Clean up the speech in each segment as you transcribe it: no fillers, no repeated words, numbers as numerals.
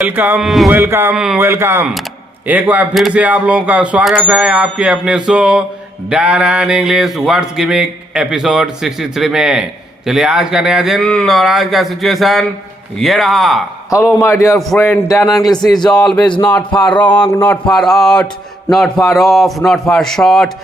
Welcome welcome welcome. एक बार फिर से आप लोगों का स्वागत है आपके अपने show Dan and English words gimmick episode 63 में। चलिए आज का नया दिन और आज का सिचुएशन ये रहा। Hello, my dear friend. Dan English is always not far wrong, not far out, not far off, not far short.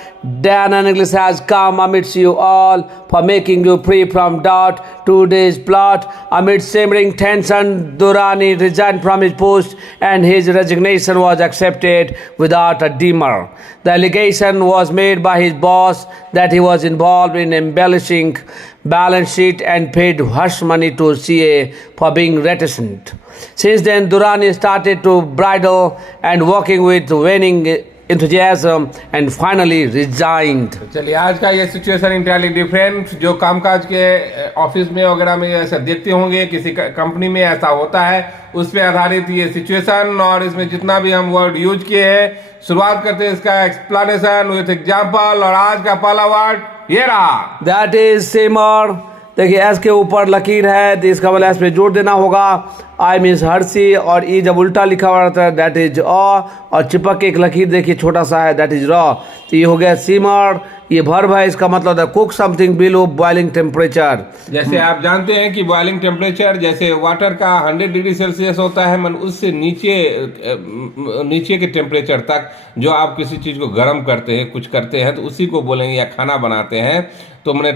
Dan English has come amidst you all for making you free from doubt. Today's plot, amid simmering tension, Durrani resigned from his post and his resignation was accepted without a demur. The allegation was made by his boss that he was involved in embellishing balance sheet and paid hush money to CA for being reticent. Since then, Durrani started to bridle and working with waning enthusiasm and finally resigned. चलिए आज का ये situation entirely different. जो कामकाज के office में वगैरह में ऐसा देखते होंगे, किसी कंपनी में ऐसा होता है, उस पर आधारित ये सिचुएशन। और इसमें जितना भी हम वर्ड यूज किए हैं, शुरुआत करते हैं इसका एक्सप्लेनेशन विथ एग्जांपल। और आज का पहला वर्ड ये रहा, दैट इज सिमर। देखिए एस के ऊपर लकीर है तो इसका वाला एस पे जोड़ देना होगा। आई मीन्स हर्षी और ई जब उल्टा लिखा हुआ रहता है दैट इज और चिपक के एक लकीर देखिए छोटा सा है दैट इज रॉ। तो ये हो गया सिमर। ये वर्ब है, इसका मतलब है cook something below boiling temperature. जैसे आप जानते हैं कि बॉइलिंग टेम्परेचर जैसे वाटर का 100 डिग्री सेल्सियस होता है, मन उससे नीचे के टेम्परेचर तक जो आप किसी चीज को गर्म करते हैं, कुछ करते हैं, तो उसी को बोलेंगे, या खाना बनाते हैं तो मैंने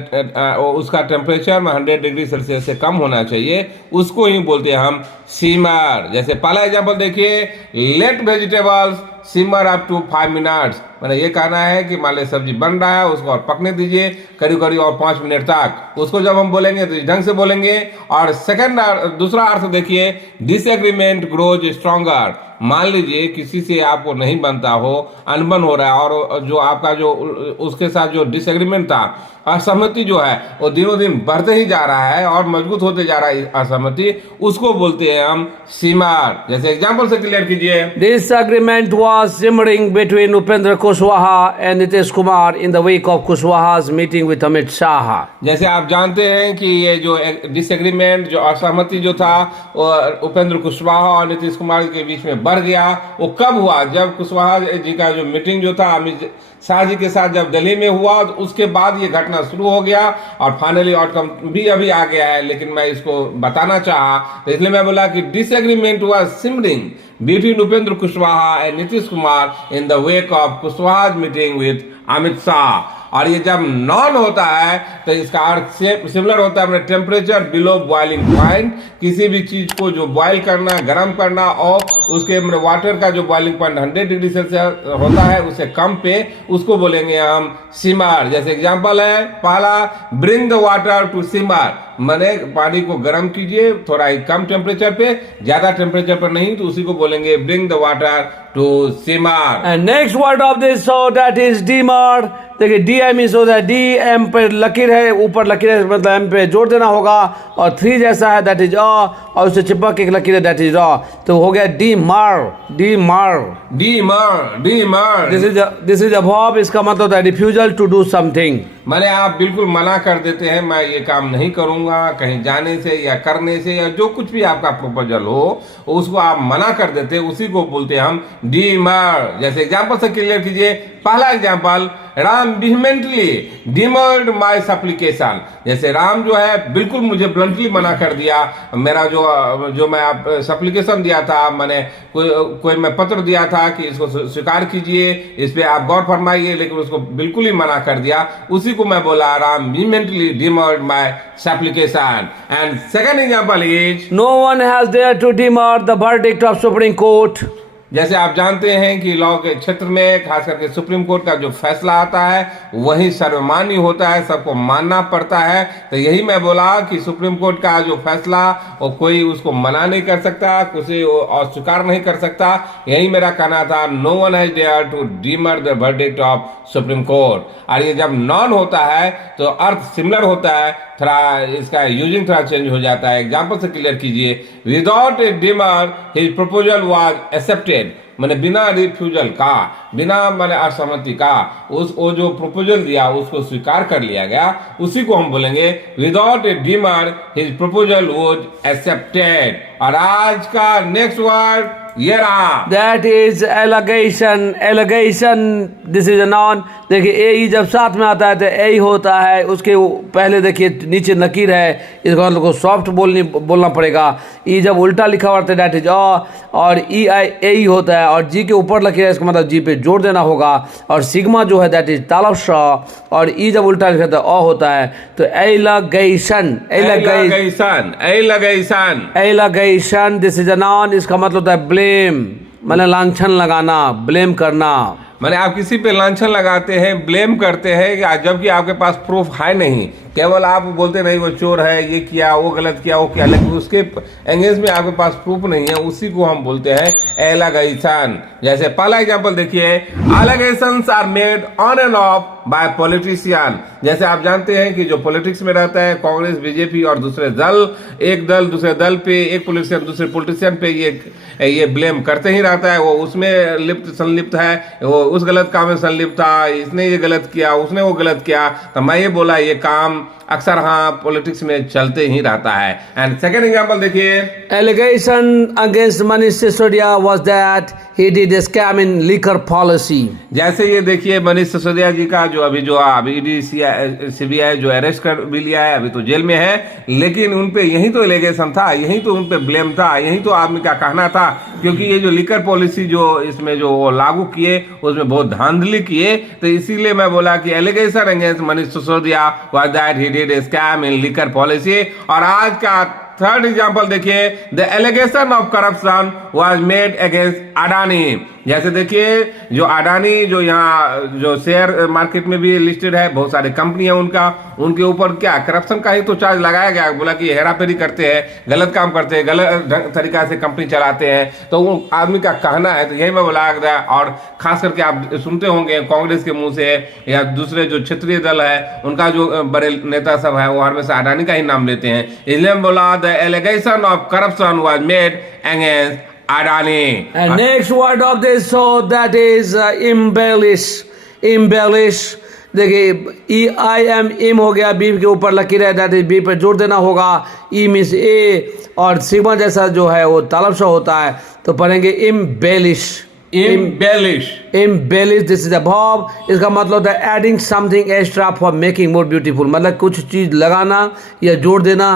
उसका टेम्परेचर 100 डिग्री सेल्सियस से कम होना चाहिए, उसको ही बोलते हैं हम सिमर। जैसे पहला एग्जांपल देखिए, let vegetables simmer up to 5 minutes. मैंने ये कहना है कि मान लीजिए सब्जी बन रहा है, उसको और पकने दीजिए करीब करीब और 5 मिनट तक। उसको जब हम बोलेंगे तो इस ढंग से बोलेंगे। और दूसरा अर्थ देखिए, डिसएग्रीमेंट ग्रोज स्ट्रॉन्गर। मान लीजिए किसी से आपको नहीं बनता हो, अनबन हो रहा है, और जो आपका जो उसके साथ जो डिसएग्रीमेंट था, असहमति जो है वो दिनों दिन बढ़ते ही जा रहा है और मजबूत होते जा रहा है असहमति, उसको बोलते हैं हम सिमर। जैसे एग्जांपल से क्लियर कीजिए। Disagreement was simmering between Upendra Kushwaha and Nitish Kumar in the wake of Kushwaha's meeting with Amit Shah. जैसे आप जानते हैं कि ये जो डिसएग्रीमेंट, जो असहमति जो था, उपेंद्र कुशवाहा और नीतीश कुमार के बीच में बढ़ गया। वो कब हुआ? जब कुशवाहा जी का जो मीटिंग जो था अमित शाह जी के साथ जब दिल्ली में हुआ, तो उसके बाद ये घटना शुरू हो गया और फाइनली आउटकम भी अभी आ गया है, लेकिन मैं इसको बताना चाहा तो इसलिए मैं बोला कि disagreement was simmering between Upendra Kushwaha and Nitish Kumar in the wake of Kushwaha meeting with Amit Shah. और ये जब नॉन होता है तो इसका अर्थ सिमिलर होता है, टेम्परेचर बिलो बॉइलिंग पॉइंट। किसी भी चीज को जो बॉइल करना, गर्म करना, और उसके वाटर का जो बॉइलिंग पॉइंट 100 डिग्री सेल्सियस होता है उससे कम पे, उसको बोलेंगे हम सिमर। जैसे एग्जांपल है पहला, ब्रिंग द वाटर टू सिमर, माने पानी को गर्म कीजिए थोड़ा ही कम टेम्परेचर पे, ज्यादा टेम्परेचर पर नहीं, तो उसी को बोलेंगे bring the water to simmer. And next word of this so that is demur. देखिए डी एम इज होता है, डी एम पे लकीर है, ऊपर लकीर है मतलब एम पे जोड़ देना होगा, और 3 जैसा है दैट इज और उससे चिपक एक लकीर है दैट इज रॉ। तो हो गया डीमर। डीमर डीमर डीमर दिस इज अ वर्ब। इसका मतलब होता है रिफ्यूजल टू डू समथिंग। माने आप बिल्कुल मना कर देते हैं, मैं ये काम नहीं करूंगा, कहीं जाने से या करने से, या जो कुछ भी आपका प्रपोजल हो उसको आप मना कर देते हैं, उसी को बोलते हैं हम डीमर। जैसे एग्जांपल से क्लियर कीजिए। पहला example, Ram vehemently demurred my supplication. जैसे राम जो है बिल्कुल मुझे ब्लंटली मना कर दिया, मेरा जो मैं आप सप्लीकेशन दिया था, मैंने कोई मैं पत्र दिया था कि इसको स्वीकार कीजिए, इस पे आप गौर फरमाइए, लेकिन उसको बिल्कुल ही मना कर दिया, उसी को मैं बोला Ram vehemently demurred my supplication. And second example is, no one has dare to demur the verdict of Supreme Court. जैसे आप जानते हैं कि लॉ के क्षेत्र में खास करके सुप्रीम कोर्ट का जो फैसला आता है वही सर्वमान्य होता है, सबको मानना पड़ता है। तो यही मैं बोला कि सुप्रीम कोर्ट का जो फैसला वो कोई उसको मना नहीं कर सकता, उसे अस्वीकार नहीं कर सकता। यही मेरा कहना था, no one has dare to demur the verdict of Supreme Court. और ये जब नॉन होता है तो अर्थ सिमिलर होता है, थोड़ा इसका यूजिंग थोड़ा चेंज हो जाता है। एग्जाम्पल से क्लियर कीजिए। Without a demur his proposal was accepted. मैंने बिना रिफ्यूजल का, बिना मैंने असहमति का वो जो प्रपोजल दिया उसको स्वीकार कर लिया गया, उसी को हम बोलेंगे without A demand his proposal was accepted. और आज का नेक्स्ट वर्ड ये रहा, That is allegation. Allegation, this is a noun. देखिए ए जब साथ में आता है तो ए होता है, उसके पहले देखिए नीचे नकीर है, इसको मतलब को सॉफ्ट बोलना पड़ेगा। ई जब उल्टा लिखा हुआ है दैट इज और ई आई ए होता है, और जी के ऊपर लकीर है, इसका मतलब जी पे जोर देना होगा। और सिग्मा जो है दैट इज तालब श, और ई जब उल्टा लिखा तो अ होता है। तो allegation, allegation this is a noun. इसका मतलब होता है ब्लेम, मतलब लांछन लगाना, ब्लेम करना। मैंने आप किसी पे लांछन लगाते हैं, ब्लेम करते हैं, जबकि आपके पास प्रूफ है नहीं, केवल आप बोलते नहीं वो चोर है, ये किया, वो गलत किया, वो किया, लेकिन उसके एंगेज में आपके पास प्रूफ नहीं है, उसी को हम बोलते हैं एलिगेशन। जैसे पहला एग्जांपल देखिए, allegations are made on and off by politician. जैसे आप जानते हैं कि जो पॉलिटिक्स में रहता है, कांग्रेस, बीजेपी और दूसरे दल, एक दल दूसरे दल पे, एक पॉलिटिशियन दूसरे पॉलिटिशियन पे ये ब्लेम करते ही रहता है। वो उसमें संलिप्त है, वो उस गलत काम में संलिप्त था, इसने ये गलत किया, उसने वो गलत किया, तो मैं ये बोला, ये काम अक्सर हाँ पॉलिटिक्स में चलते ही रहता है। एंड सेकेंड एग्जांपल देखिए, Allegation against Manish Sisodia was that he did a scam in liquor policy. जैसे ये देखिए मनीष सिसोदिया जी का जो अभी ईडी सीबीआई जो अरेस्ट कर भी लिया है, अभी तो जेल में है, लेकिन उन पे यही तो एलिगेशन था, यही तो उन पे ब्लेम था, यही तो आदमी का कहना था, क्योंकि ये जो लिकर पॉलिसी जो इसमें जो लागू किए उसमें बहुत धांधली किए, तो इसीलिए मैं बोला कि allegation against Manish Sisodia was that he did a scam in liquor policy. और आज का थर्ड एग्जांपल देखिए, the allegation of corruption was made against Adani. जैसे देखिए जो अडानी जो यहाँ जो शेयर मार्केट में भी लिस्टेड है, बहुत सारे कंपनी है उनके ऊपर क्या करप्शन का ही तो चार्ज लगाया गया। बोला कि हेराफेरी करते हैं, गलत काम करते हैं, गलत तरीका से कंपनी चलाते हैं, तो वो आदमी का कहना है, तो यही मैं बोला। और खास करके आप सुनते होंगे कांग्रेस के मुंह से या दूसरे जो क्षेत्रीय दल है उनका जो बड़े नेता सब है वो हमेशा अडानी का ही नाम लेते हैं, इसलिए बोला the allegation of corruption was made against Adani. And next word of this, so that is embellish. Embellish. देखिए EIM हो गया, बी के ऊपर लकीर है, दैट इज बी पे जोर देना होगा। ई मीन्स ए, और सिग्मा जैसा जो है वो तालब सा होता है, तो पढ़ेंगे embellish. Embellish, this is a verb. इसका मतलब होता है adding something extra for making more beautiful, मतलब कुछ चीज लगाना या जोड़ देना,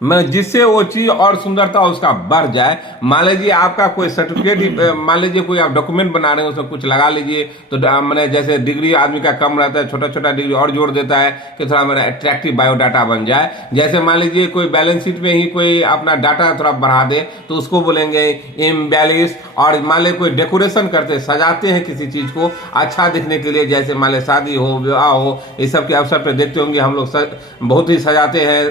जिससे वो चीज और सुंदरता उसका बढ़ जाए। मान लीजिए आपका कोई सर्टिफिकेट, मान लीजिए कोई आप डॉक्यूमेंट बना रहे हैं, उसमें कुछ लगा लीजिए, तो मैंने जैसे डिग्री आदमी का कम रहता है, छोटा छोटा डिग्री और जोड़ देता है कि थोड़ा मेरा अट्रैक्टिव बायोडाटा बन जाए। जैसे मान लीजिए कोई बैलेंस शीट में ही कोई अपना डाटा थोड़ा बढ़ा दे, तो उसको बोलेंगे एम्बेलिश। और मान लीजिए कोई डेकोरेशन करते, सजाते हैं किसी चीज को अच्छा दिखने के लिए, जैसे मान लीजिए शादी हो, विवाह हो, इस सब के अवसर पर देखते होंगे हम लोग बहुत ही सजाते हैं,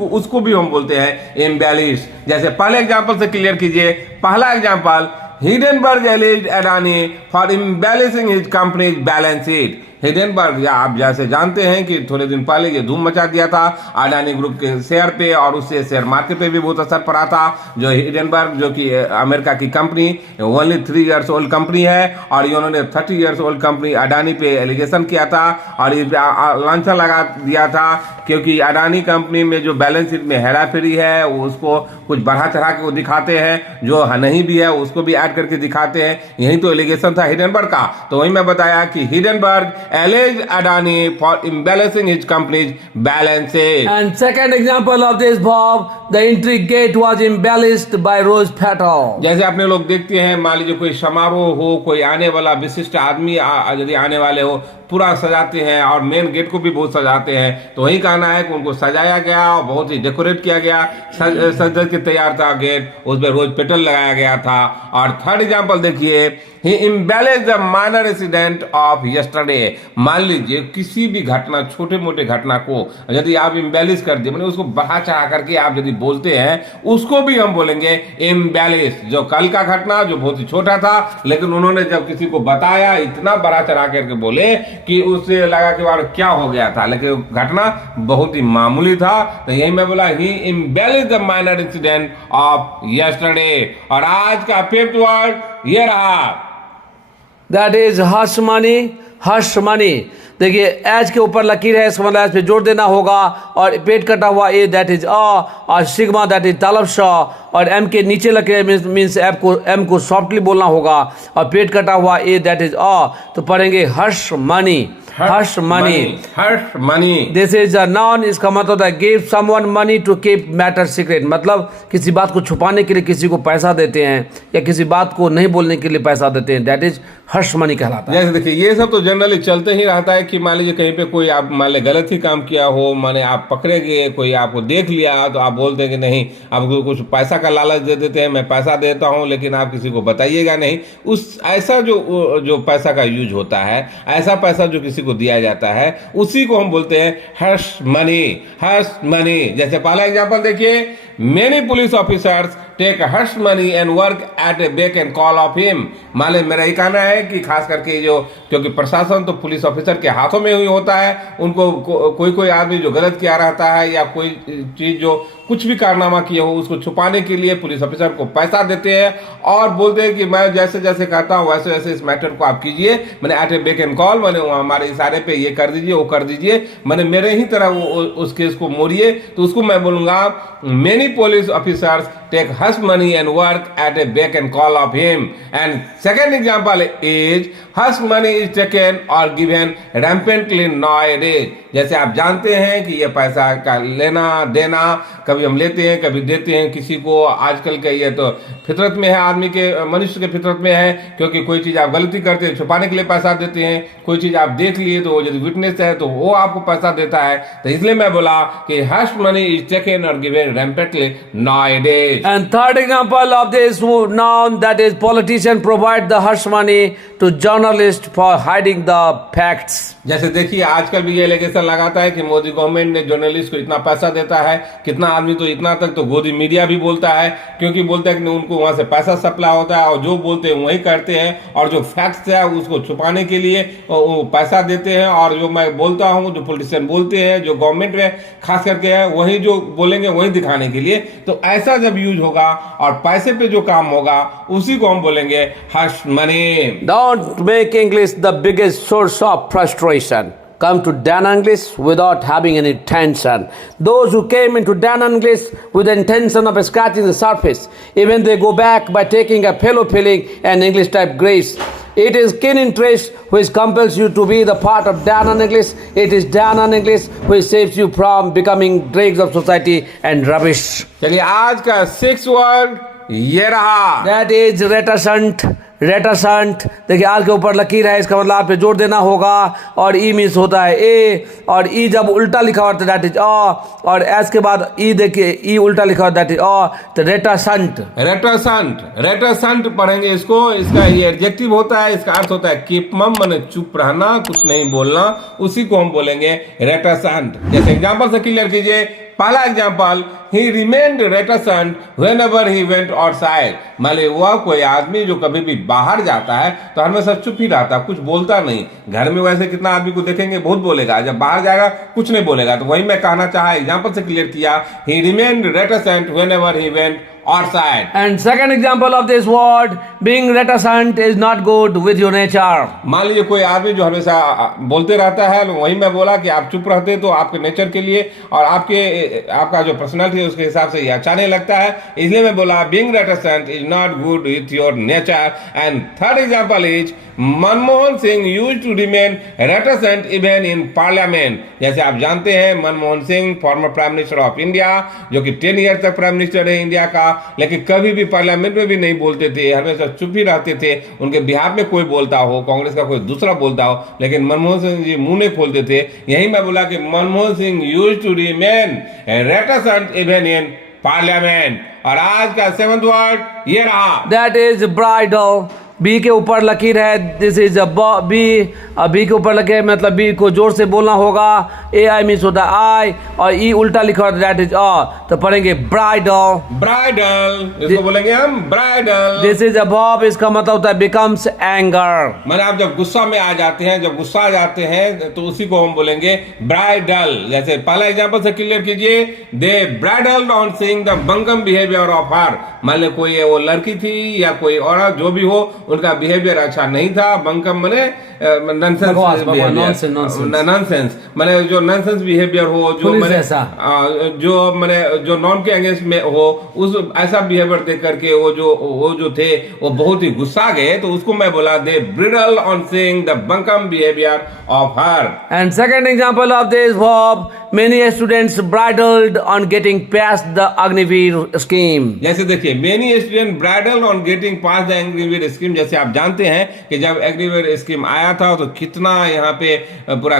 उसको भी हम बोलते हैं एम्बेलिश। जैसे पहले एग्जांपल से क्लियर कीजिए। पहला example, Hindenburg एलिज्ड Adani for embellishing his companies balance sheet. Hindenburg, या आप जैसे जानते हैं कि थोड़े दिन पहले ये धूम मचा दिया था अडानी ग्रुप के शेयर पे, और उससे शेयर मार्केट पे भी बहुत असर पड़ा था। जो हिडेनबर्ग जो कि अमेरिका की company, only 3 years old company है, और इन्होंने 30 इयर्स ओल्ड कंपनी अडानी पे एलिगेशन किया था और इस पे लांछन लगा दिया था, क्योंकि अडानी कंपनी में जो बैलेंस शीट में हेराफेरी है वो उसको कुछ बढ़ा चढ़ा के वो दिखाते हैं, जो नहीं भी है उसको भी ऐड करके दिखाते हैं। यही तो एलिगेशन था हिडेनबर्ग का। तो वही मैं बताया कि Hindenburg alleged Adani for embellishing his company's balance sheet. And second example of this verb, the entry gate was embellished by rose petal. जैसे अपने लोग देखते हैं, मान लीजिए कोई समारोह हो, कोई आने वाला विशिष्ट आदमी यदि आने वाले हो, पूरा सजाते हैं और मेन गेट को भी बहुत सजाते हैं। तो वही कहना है कि उनको सजाया गया और बहुत ही डेकोरेट किया गया, सज के तैयार था गेट, उस पर रोज पेटल लगाया गया था। और थर्ड एग्जांपल देखिए, he embellished the minor incident of yesterday. मान लीजिए किसी भी घटना, छोटे मोटे घटना को यदि आप इम्बैलिश कर दिए, मतलब उसको बढ़ा चढ़ा करके आप यदि बोलते हैं, उसको भी हम बोलेंगे इम्बैलिश। जो कल का घटना जो बहुत ही छोटा था, लेकिन उन्होंने जब किसी को बताया, इतना बढ़ा चढ़ा करके बोले कि उससे लगा कि वाह क्या हो गया था, लेकिन घटना बहुत ही मामूली था। तो यही मैं बोला, he embellish the minor incident of yesterday. और आज का फिफ्थ वर्ड ये रहा, that is hush money, hush money. देखिए एज के ऊपर लकीर है, इसका मतलब एज पे जोर देना होगा, और पेट कटा हुआ ए दैट इज अ, और सिग्मा दैट इज तलब शाह, और एम के नीचे लकीर मीन्स एम को सॉफ्टली बोलना होगा, और पेट कटा हुआ ए दैट इज अ, तो पढ़ेंगे hush money, hush money, hush money. This is a noun, इसका मतलब है give someone money to keep matter secret, मतलब किसी बात को छुपाने के लिए किसी को पैसा देते हैं, या किसी बात को नहीं बोलने के लिए पैसा देते हैं, दैट इज हर्ष मनी कहलाता है। जैसे देखिए ये सब तो जनरली चलते ही रहता है कि मान लीजिए कहीं पे कोई आप मान लीजिए गलत ही काम किया हो, माने आप पकड़े गए, कोई आपको देख लिया, तो आप बोलते हैं कि नहीं, आपको कुछ पैसा का लालच दे देते हैं, मैं पैसा देता हूं लेकिन आप किसी को बताइएगा नहीं। उस ऐसा जो पैसा का यूज होता है, ऐसा पैसा जो किसी को दिया जाता है, उसी को हम बोलते हैं हर्ष मनी, हर्ष मनी। जैसे पहला एग्जांपल देखिए, many police officers take hush money and work at a beck and call of him. मान लीजिए मेरा ये कहना है कि खास करके जो, क्योंकि प्रशासन तो पुलिस ऑफिसर के हाथों में ही होता है, उनको कोई आदमी जो गलत किया रहता है, या कोई चीज जो कुछ भी कारनामा किए हो, उसको छुपाने के लिए पुलिस ऑफिसर को पैसा देते हैं, और बोलते हैं कि मैं जैसे जैसे कहता हूँ वैसे वैसे इस मैटर को आप कीजिए, मैंने at a beck and call, मैंने हमारे इशारे पे ये कर दीजिए, वो कर दीजिए, मैंने मेरे ही तरह वो उस केस को मोड़िए। तो उसको मैं बोलूंगा, many police officers take hush money and work at a beck and call of him. And second example is hush money is taken or given rampantly nowadays. जैसे आप जानते हैं कि ये पैसा का लेना देना, कभी हम लेते हैं कभी देते हैं किसी को, आजकल के ये तो फितरत में है, आदमी के मनुष्य के फितरत में है, क्योंकि कोई चीज आप गलती करते हैं छुपाने के लिए पैसा देते हैं, कोई चीज आप देख लिए तो यदि विटनेस है तो वो आपको पैसा देता है। तो इसलिए मैं बोला कि हश मनी इज टेकन और given rampantly nowadays. And third example of this noun, that is politician provide the hush money to journalists for hiding the facts. जैसे देखिए आजकल भी ये एलिगेशन लगाता है कि मोदी गवर्नमेंट ने जर्नलिस्ट को इतना पैसा देता है, कितना आदमी तो इतना तक तो गोदी मीडिया भी बोलता है, क्योंकि बोलता है कि उनको वहां से पैसा सप्लाई होता है और जो बोलते हैं वही करते हैं, और जो फैक्ट्स है उसको छुपाने के लिए वो पैसा देते हैं, और जो मैं बोलता हूँ जो पॉलिटिशियन बोलते हैं जो गवर्नमेंट में खास करके है वही जो बोलेंगे वही दिखाने के लिए। तो ऐसा जब यूज होगा और पैसे पे जो काम होगा उसी को हम बोलेंगे hush money. Don't make English the biggest source of frustration. Come to Dan English without having any tension. Those who came into Dan English with the intention of scratching the surface, even they go back by taking a fellow feeling and English type grace. It is keen interest which compels you to be the part of Dan English. It is Dan English which saves you from becoming dregs of society and rubbish. चलिए आज का 6 word ये रहा, That is reticent. रेटासंट। देखिए आल के ऊपर लकीर है, इसका मतलब आप पे जोर देना होगा, और ई मीन्स होता है ए, और ई जब उल्टा लिखा होता है दैट इज अ, और एस के बाद ई देखिए ई उल्टा लिखा होता है दैट इज अ, तो रेटासंट। रेटासंट, रेटासंट पढ़ेंगे इसको। इसका ये एडजेक्टिव होता है, इसका अर्थ होता है कीप मम, माने चुप रहना, कुछ नहीं बोलना, उसी को हम बोलेंगे रेटासंट। जैसे एग्जांपल से क्लियर कीजिए, पहला example, he remained reticent whenever he went outside. मान लीजिए वह कोई आदमी जो कभी भी बाहर जाता है तो हमेशा चुप ही रहता, कुछ बोलता नहीं। घर में वैसे कितना आदमी को देखेंगे बहुत बोलेगा, जब बाहर जाएगा कुछ नहीं बोलेगा। तो वही मैं कहना चाहा, एग्जांपल से क्लियर किया, he remained reticent whenever he went outside. And second example of this word, being reticent is not good with your nature. मान लीजिए कोई आदमी जो हमेशा बोलते रहता है, वही मैं बोला कि आप चुप रहते तो आपके नेचर के लिए और आपका जो पर्सनालिटी है उसके हिसाब से ये अच्छा नहीं लगता है, इसलिए मैं बोला being reticent is not good with your nature. And third example is Manmohan Singh used to remain reticent even in parliament. जैसे आप जानते हैं Manmohan Singh former prime minister of India, जो कि 10 ईयर तक प्राइम मिनिस्टर है इंडिया का, लेकिन कभी भी पार्लियामेंट में भी नहीं बोलते थे, हमेशा चुप ही रहते थे। उनके बिहाफ में कोई बोलता हो, कांग्रेस का कोई दूसरा बोलता हो, लेकिन मनमोहन सिंह जी मुंह नहीं खोलते थे। यही मैं बोला कि Manmohan Singh used to remain reticent even in parliament. और आज का 7th वर्ड ये रहा, that is bridle. बी के ऊपर लकीर है, दिस इज बी। बी के ऊपर लकीर मतलब बी को जोर से बोलना होगा। ए आई मीन्स होता है आई, और ई उल्टा लिखा होता है दैट इज अ। तो पढ़ेंगे ब्राइडल, ब्राइडल, इसको बोलेंगे हम ब्राइडल। दिस इज अबव, इसका मतलब होता है बिकम्स एंगर। मैंने आप जब गुस्सा में आ जाते हैं, जब गुस्सा आ जाते हैं तो उसी को हम बोलेंगे ब्राइडल। जैसे पहला एग्जांपल से क्लियर कीजिए, they bridled on seeing the bunkum behaviour of her. मान लो कोई वो लड़की थी या कोई औरत जो भी हो, उनका बिहेवियर अच्छा नहीं था। बंकम माने नॉनसेंस, माने जो नॉनसेंस बिहेवियर हो, जो माने जो माने जो नॉन के अगेंस्ट में हो, उस ऐसा बिहेवियर देख करके वो जो थे वो बहुत ही गुस्सा गए, तो उसको मैं बोला they bridle on seeing the bunkum behaviour of her. And second example of this verb, many students bridled on getting past the Agniveer scheme. जैसे देखिए, many student bridle on getting pass the Agniveer scheme. जैसे आप जानते हैं कि जब Agniveer scheme आया था तो कितना यहाँ पे पूरा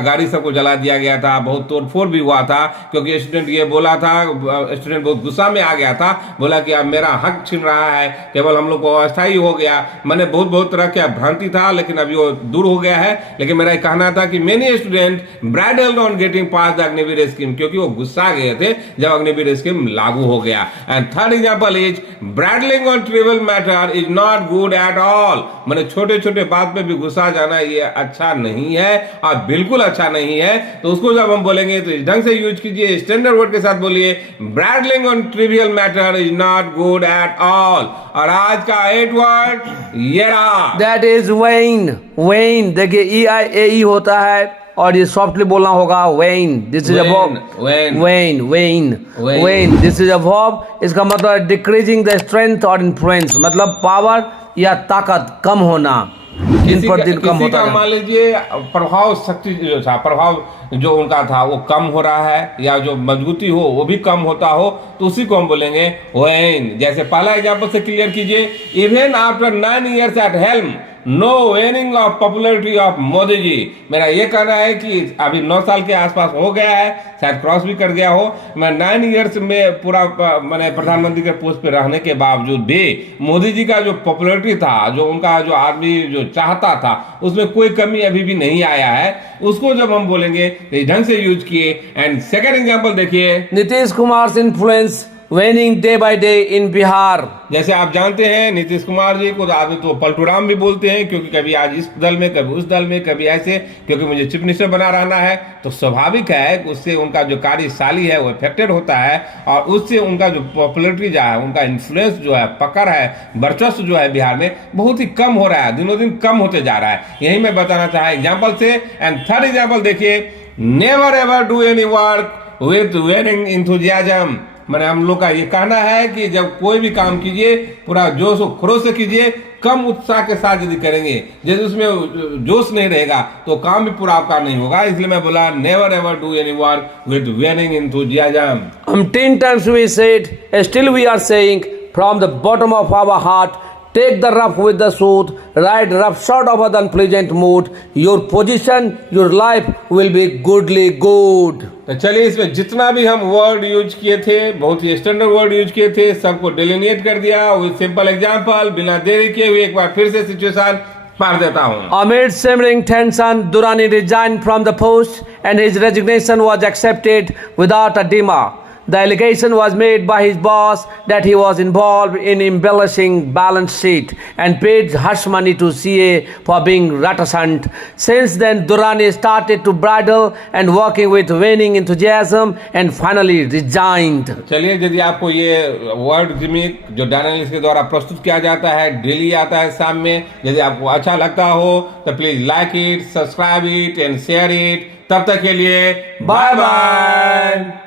गाड़ी सबको जला दिया गया था, बहुत तोड़फोड़ भी हुआ था, क्योंकि स्टूडेंट ये बोला था, स्टूडेंट बहुत गुस्सा में आ गया था, बोला कि अब मेरा हक छीन रहा है, केवल हम लोग को अस्थायी हो गया। मैंने बहुत तरह का भ्रांति था, लेकिन अभी वो दूर हो गया है। लेकिन मेरा कहना था कि many student bridle on getting pass the Agniveer scheme, क्योंकि वो गुस्सा गए थे जब अग्निवीर स्कीम लागू हो गया। And third example is bridling on trivial matter is not good at all. मैंने छोटे बात पे भी गुस्सा जाना ये अच्छा नहीं है, और बिल्कुल अच्छा नहीं है। तो उसको जब हम बोलेंगे तो इस ढंग से यूज कीजिए, स्टैंडर्ड वर्ड के साथ बोलिए, bridling on trivial matter is not good at all. और आज का 8 वर्ड ये रहा, दैट इज वेन। वेन देखिए EIAE होता है, और ये सॉफ्टली बोलना होगा wane. This is a verb, wane this is a verb. इसका मतलब है डिक्रीजिंग द स्ट्रेंथ और इन्फ्लुएंस, मतलब पावर या ताकत कम होना, दिन पर दिन कम होता है। मान लीजिए प्रभाव शक्ति जो था, प्रभाव जो उनका था वो कम हो रहा है, या जो मजबूती हो वो भी कम होता हो, तो उसी को हम बोलेंगे वेन। जैसे पहला एग्जांपल से क्लियर कीजिए, even after 9 years at helm no waning of popularity of Modi ji. मेरा ये कहना है कि अभी 9 साल के आसपास हो गया है, शायद क्रॉस भी कर गया हो। मैं 9 years में पूरा मैंने प्रधानमंत्री के पोस्ट पे रहने के बावजूद भी मोदी जी का जो पॉपुलरिटी था, जो उनका जो आदमी जो चाहता था, उसमें कोई कमी अभी भी नहीं आया है। उसको जब हम बोलेंगे इस ढंग से यूज किए। एंड सेकेंड एग्जाम्पल देखिए, Nitish Kumar influence waning day by day in Bihar. जैसे आप जानते हैं नीतीश कुमार जी को आदमी तो पलटूराम भी बोलते हैं, क्योंकि कभी आज इस दल में, कभी उस दल में, कभी ऐसे, क्योंकि मुझे चीफ मिनिस्टर बना रहना है। तो स्वाभाविक है कि उससे उनका जो कार्यशैली है वो इफेक्टेड होता है, और उससे उनका जो पॉपुलरिटी जो है, उनका इन्फ्लुएंस जो है, पकड़ है, वर्चस्व जो है बिहार में बहुत ही कम हो रहा है, दिनों दिन कम होते जा रहा है। यही मैं बताना चाहा एग्जाम्पल से। एंड थर्ड एग्जाम्पल देखिए, never ever do any work with वेनिंग enthusiasm. मैंने हम लोग का ये कहना है कि जब कोई भी काम कीजिए पूरा जोश और खरोश से कीजिए, कम उत्साह के साथ यदि करेंगे, जैसे उसमें जोश नहीं रहेगा तो काम भी पूरा आपका नहीं होगा। इसलिए मैं बोला never ever do any work with वेनिंग enthusiasm. 10 times we said, still we are saying from the bottom of our heart, take the rough with the smooth, ride roughshod over the unpleasant mood. Your position, your life will be goodly good. तो चलिए, इसमें जितना भी हम word use किए थे, बहुत ही standard word use किए थे, सबको डिलिनिएट कर दिया विद सिंपल एग्जांपल। बिना देरी किए हुए एक बार फिर से सिचुएशन पढ़ देता हूँ। Amid simmering tension, Durrani resigned from the post and his resignation was accepted without a demur. The allegation was made by his boss that he was involved in embellishing balance sheet and paid hush money to CA for being reticent. Since then, Durrani started to bridle and working with waning enthusiasm and finally resigned. चलिए, यदि आपको ये word gimmick जो डायनालिस्ट के द्वारा प्रस्तुत किया जाता है, डेली आता है शाम में, यदि आपको अच्छा लगता हो तो please like it, subscribe it and share it. तब तक के लिए बाय बाय।